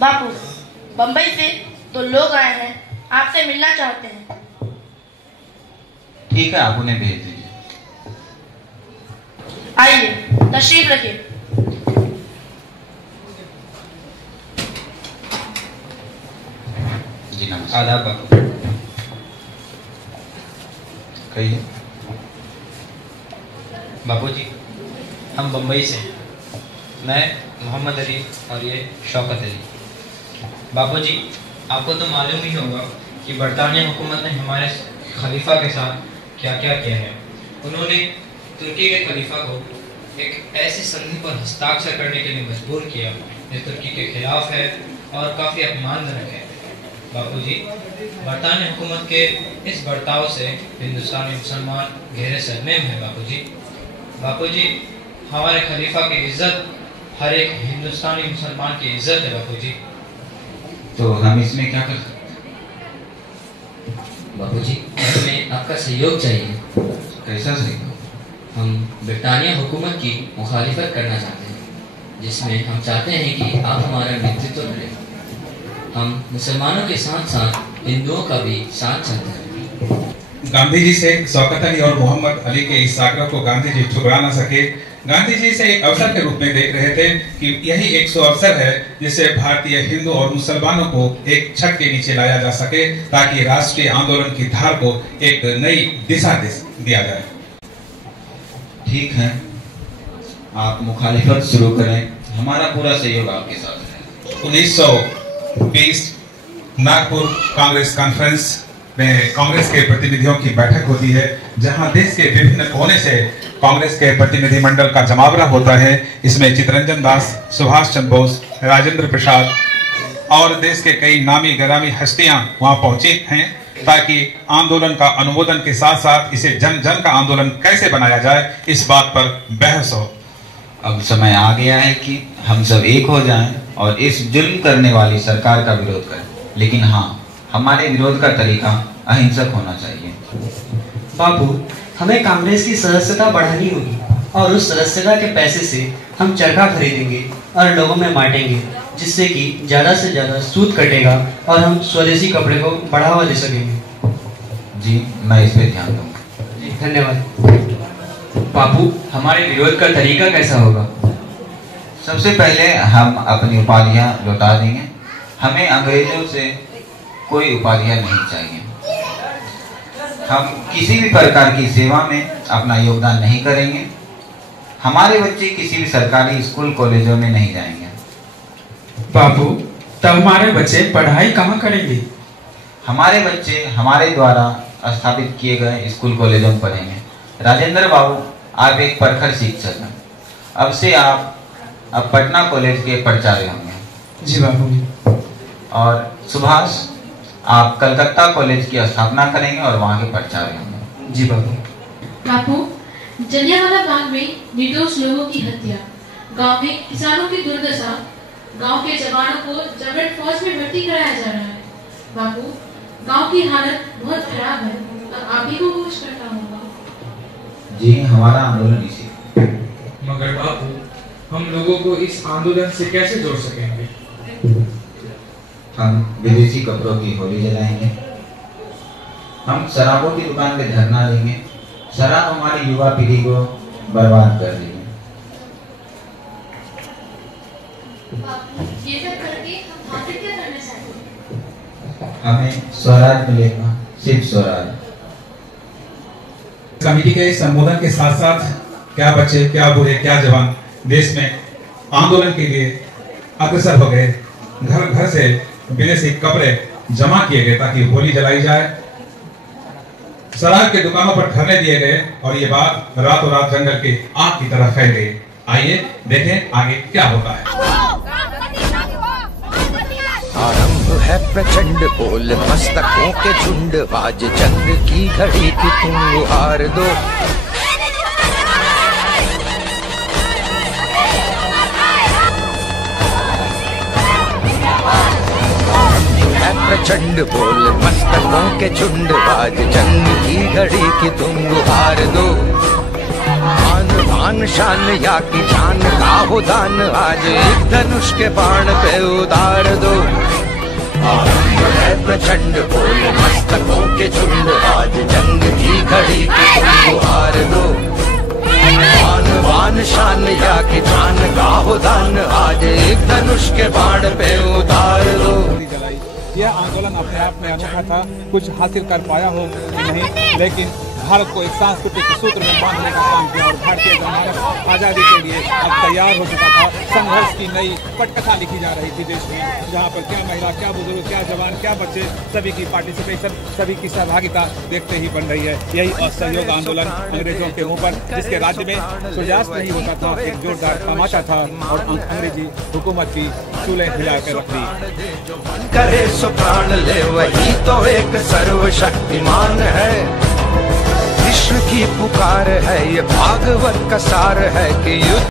बापू, बंबई से तो लोग आए हैं, आपसे मिलना चाहते हैं। ठीक है, आप उन्हें भेज दीजिए। आइए, तशरीफ रखिए। जी नमस्कार। आदाब बापू। कहिए। बापू जी, हम बम्बई से, मैं मोहम्मद अली और ये शौकत अली। बापू जी, आपको तो मालूम ही होगा कि बरतानिया हुकूमत ने हमारे खलीफा के साथ क्या क्या किया है। उन्होंने तुर्की के खलीफा को एक ऐसी संधि पर हस्ताक्षर करने के लिए मजबूर किया जो तुर्की के खिलाफ है और काफ़ी अपमानजनक है। बापू जी, बरतानिया हुकूमत के इस बर्ताव से हिंदुस्तानी मुसलमान गहरे सदमे में है। बापू जी, हमारे खलीफा की इज्जत हर एक हिंदुस्तानी मुसलमान की इज्जत है। बापू जी, तो हम इसमें क्या कर सकते हैं? बापू जी, हमें आपका सहयोग चाहिए। कैसा सहयोग? हम ब्रिटानिया हुकूमत की मुखालिफत करना चाहते हैं, जिसमें हम चाहते हैं कि आप हमारा नेतृत्व करें। हम मुसलमानों के साथ साथ हिंदुओं का भी साथ चाहते हैं। गांधी जी से शौकत अली और मोहम्मद अली के इस आग्रह को गांधी जी ठुकरा न सके। गांधी जी से एक अवसर के रूप में देख रहे थे कि यही एक सो अवसर है जिससे भारतीय हिंदू और मुसलमानों को एक छत के नीचे लाया जा सके, ताकि राष्ट्रीय आंदोलन की धार को एक नई दिशा दिया जाए। ठीक है, आप मुखालिफत शुरू करें, हमारा पूरा सहयोग आपके साथ है। 1920 नागपुर कांग्रेस कॉन्फ्रेंस में कांग्रेस के प्रतिनिधियों की बैठक होती है, जहां देश के विभिन्न कोने से कांग्रेस के प्रतिनिधिमंडल का जमावड़ा होता है। इसमें चित्तरंजन दास, सुभाष चंद्र बोस, राजेंद्र प्रसाद और देश के कई नामी गिरामी हस्तियां वहां पहुंची हैं, ताकि आंदोलन का अनुमोदन के साथ साथ इसे जन जन का आंदोलन कैसे बनाया जाए, इस बात पर बहस हो। अब समय आ गया है कि हम सब एक हो जाएं और इस जुल्म करने वाली सरकार का विरोध करें, लेकिन हाँ, हमारे विरोध का तरीका अहिंसक होना चाहिए। बापू, हमें कांग्रेस की सदस्यता बढ़ानी होगी और उस सदस्यता के पैसे से हम चरखा खरीदेंगे और लोगों में बांटेंगे, जिससे कि ज्यादा से ज्यादा सूद कटेगा और हम स्वदेशी कपड़े को बढ़ावा दे सकेंगे। जी, मैं इस पे ध्यान दूंगा। जी, धन्यवाद। बापू, हमारे विरोध का तरीका कैसा होगा? सबसे पहले हम अपनी उपाधियां लौटा देंगे। हमें अंग्रेजों से कोई उपाधियां नहीं चाहिए। हम किसी भी प्रकार की सेवा में अपना योगदान नहीं करेंगे। हमारे बच्चे किसी भी सरकारी स्कूल कॉलेजों में नहीं जाएंगे। बाबू, तब हमारे बच्चे पढ़ाई कहाँ करेंगे? हमारे बच्चे हमारे द्वारा स्थापित किए गए स्कूल कॉलेजों में पढ़ेंगे। राजेंद्र बाबू, आप एक प्रखर शिक्षक हैं। अब से आप अब पटना कॉलेज के प्राचार्य होंगे। जी बाबू। और सुभाष, आप कलकत्ता कॉलेज की स्थापना करेंगे और वहाँ के प्राचार्य होंगे। जी बाबू। बापू, जलियांवाला बाग में निर्दोष लोगों की हत्या, गांव में किसानों की दुर्दशा, गांव के जवानों को जबरन फौज में भर्ती कराया जा रहा है। बापू, गांव की हालत बहुत खराब है और आप ही को कुछ करना होगा। जी, हमारा आंदोलन इसी। मगर बापू, हम लोगों को इस आंदोलन से कैसे जोड़ सकेंगे? हम विदेशी कपड़ों की होली जलाएंगे। हम शराबों की दुकान पे धरना देंगे। शराब हमारी युवा पीढ़ी को बर्बाद कर रही है। ये सब करके हम हासिल क्या करना चाहते हैं? हमें स्वराज मिलेगा, सिर्फ स्वराज। कमेटी के संबोधन के साथ साथ क्या बच्चे, क्या बूढ़े, क्या जवान देश में आंदोलन के लिए अग्रसर हो गए। घर घर से विदेशी कपड़े जमा किए गए ताकि होली जलाई जाए। शराब के दुकानों पर धरने दिए गए और ये बात रातों रात जंगल की आग की तरह फैल गई। आइए देखें आगे क्या होता है। आरंभ है प्रचंड, बोल मस्तकों के झुंड, आज जंग की घड़ी की तुम हार दो। प्रचंड बोल मस्तकों के झुंड, आज जंग की घड़ी की तुम गुहार दो। आन बान शान या की जान का हो दान, आज एक धनुष के बाण पे उतार दो। है प्रचंड बोल मस्तकों के झुंड, आज जंग की घड़ी की तुम गुहार दो। आन बान शान या की जान का हो दान, आज एक धनुष के बाण पे उतार दो। यह आंदोलन अपने आप में अनोखा था, कुछ हासिल कर पाया हो नहीं, लेकिन भारत को एक सांस्कृतिक सूत्र में बांधने का काम किया और भारतीय जनमानस आज़ादी के लिए अब तैयार हो चुका था। संघर्ष की नई पटकथा लिखी जा रही थी देश में, जहाँ पर क्या महिला, क्या बुजुर्ग, क्या जवान, क्या बच्चे, सभी की पार्टिसिपेशन, सभी की सहभागिता देखते ही बन रही है। यही असहयोग आंदोलन अंग्रेजों के मुंह पर, जिसके राज्य में सूर्यास्त नहीं होता था, एक जोरदार तमाशा था और अंग्रेजी हुकूमत की चूल्हे हिला कर रख दी। करे सो प्राण ले वही तो एक सर्वशक्तिमान है। कृष्ण की पुकार है, ये भागवत का सार है कि युद्ध